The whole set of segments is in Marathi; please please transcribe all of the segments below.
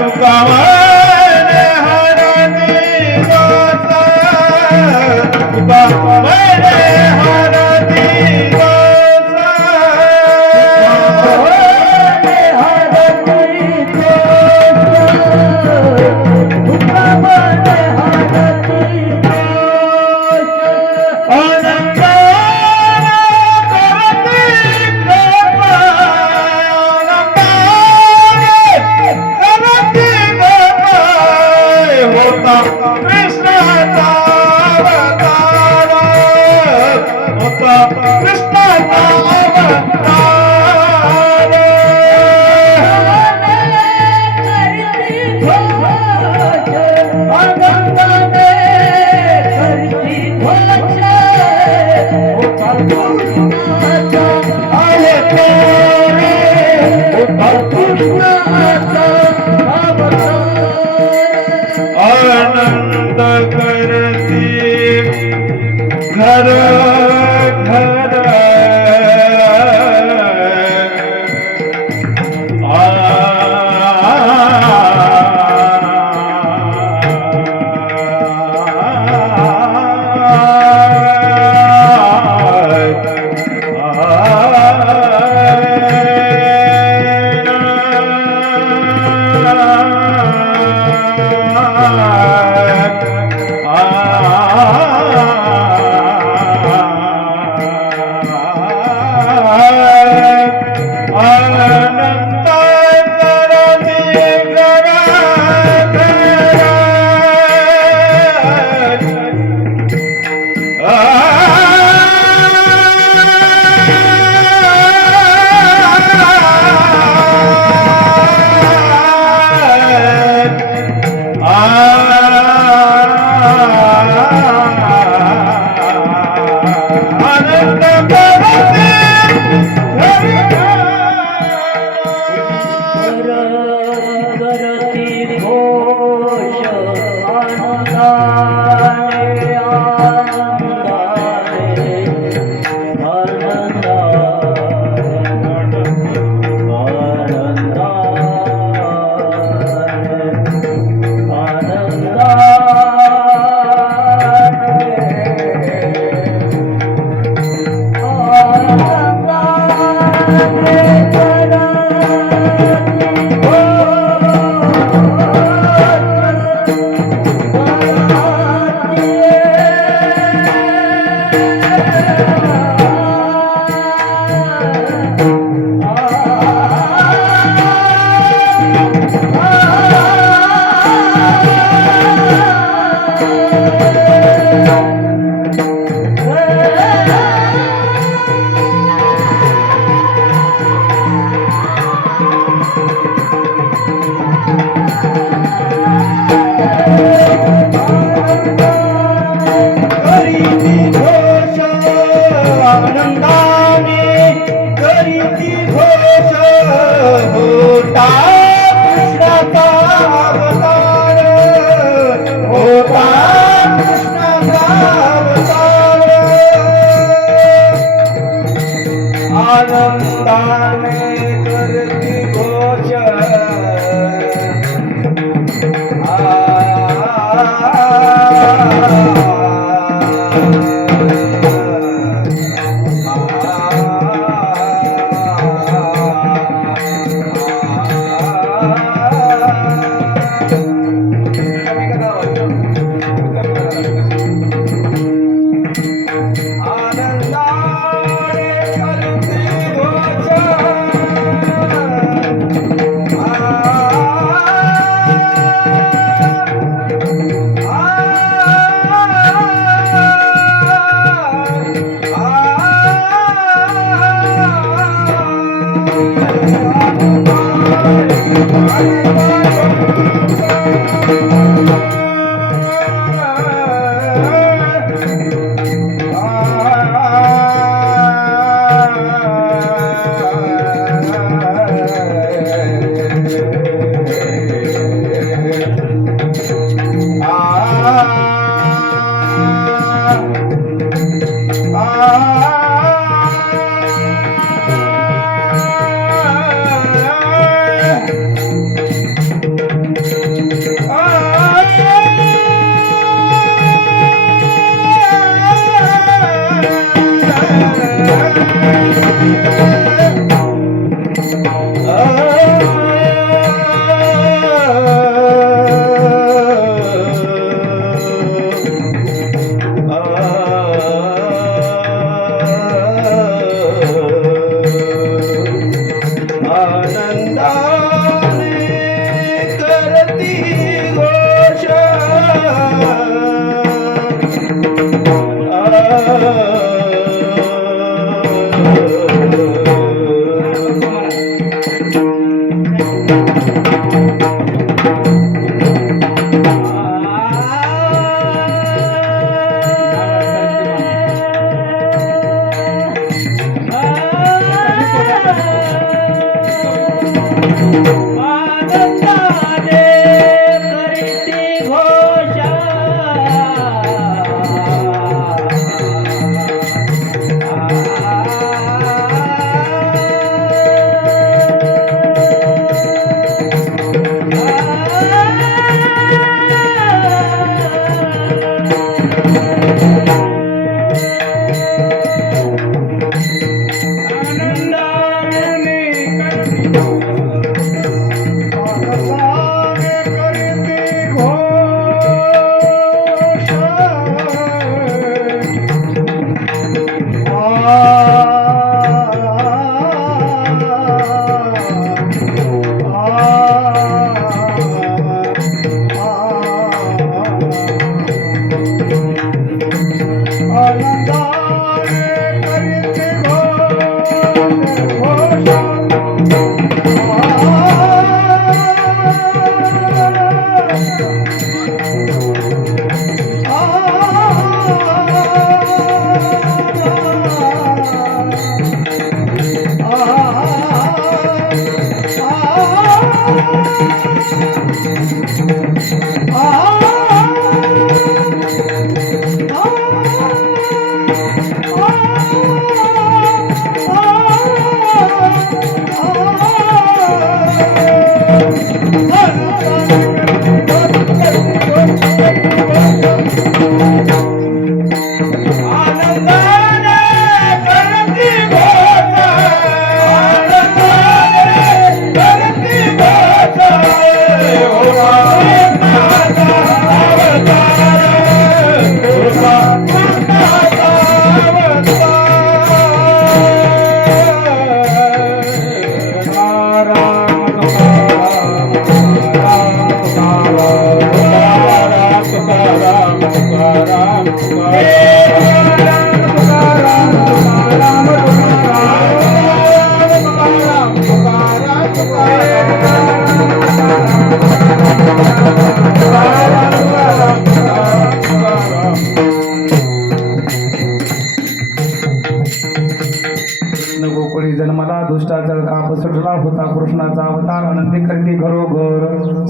तुका कृष्णाचा आनंद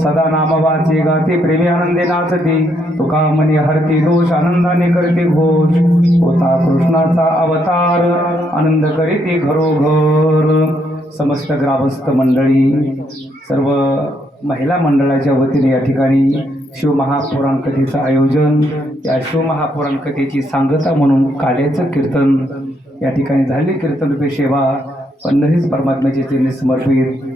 सदा नाम वाचे गाते प्रेमी आनंदे नाचते. तुका मनी हरती दोष आनंदाने करते घोष. होता कृष्णाचा अवतार आनंद करीते घरोघर. समस्त ग्रामस्थ मंडळी सर्व महिला मंडळाच्या वतीने या ठिकाणी शिवमहापुराण कथेचं आयोजन या शिवमहापुराण कथेची सांगता म्हणून काल्याचं कीर्तन या ठिकाणी झाले कीर्तनरूपी सेवा पंढरीच परमात्म्याची चरणी समर्पित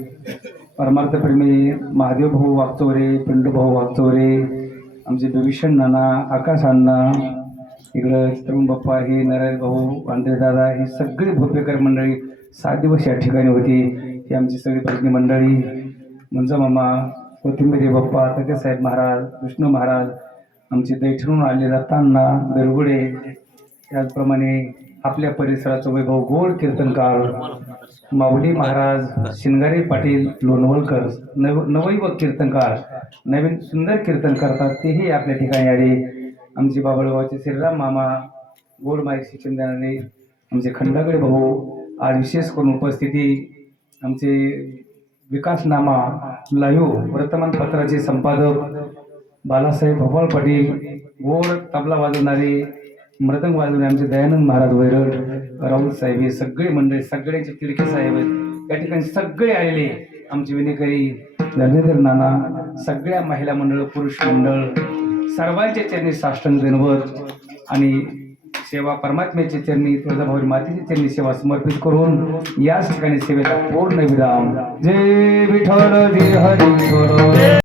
परमार्थप्रेमी महादेव भाऊ वागचोरे पिंडू भाऊ वागचौरे आमचे भविष्यण नाना आकाश अण्णा इकडं तरुण बाप्पा हे नारायण भाऊ वांद्रेदादा दादा ही सगळी भोपेकर मंडळी सात दिवस या ठिकाणी होती. ही आमची सगळी भजनी मंडळी मुंजा मामा कोथिंबिरे बाप्पा साहेब महाराज विष्णू महाराज आमचे दैठणून आले रत्तांना गरगुडे त्याचप्रमाणे आपल्या परिसराचं वैभव गोड कीर्तनकार माऊली महाराज शिंगारे पाटील लोणवलकर नव नवयुवक कीर्तनकार नवीन सुंदर कीर्तन करतात तेही आपल्या ठिकाणी आले. आमचे बाबळगावचे श्रीराम मामा गोड माईक शिक्षण देणारे आमचे खंडागडे भाऊ आज विशेष करून उपस्थिती आमचे विकासनामा लाईव्ह वर्तमानपत्राचे संपादक बालासाहेब भोपाळ पाटील गोड तबला वाजवणारे मृदंग वाजवणारे आमचे दयानंद महाराज वैरळ राऊत साहेब हे सगळे मंडळी सगळ्यांचे तिडके साहेब आहेत. या ठिकाणी सगळे आलेले आमचे विनेकरी धर्मेंद्र नाना सगळ्या महिला मंडळ पुरुष मंडळ सर्वांच्या चरणी साष्टांग दंडवत आणि सेवा परमात्म्याच्या चरणी तुळजाभवानी मातेच्या चरणी सेवा समर्पित करून याच ठिकाणी सेवेचा पूर्ण विराम. जय विठ्ठल जय हरी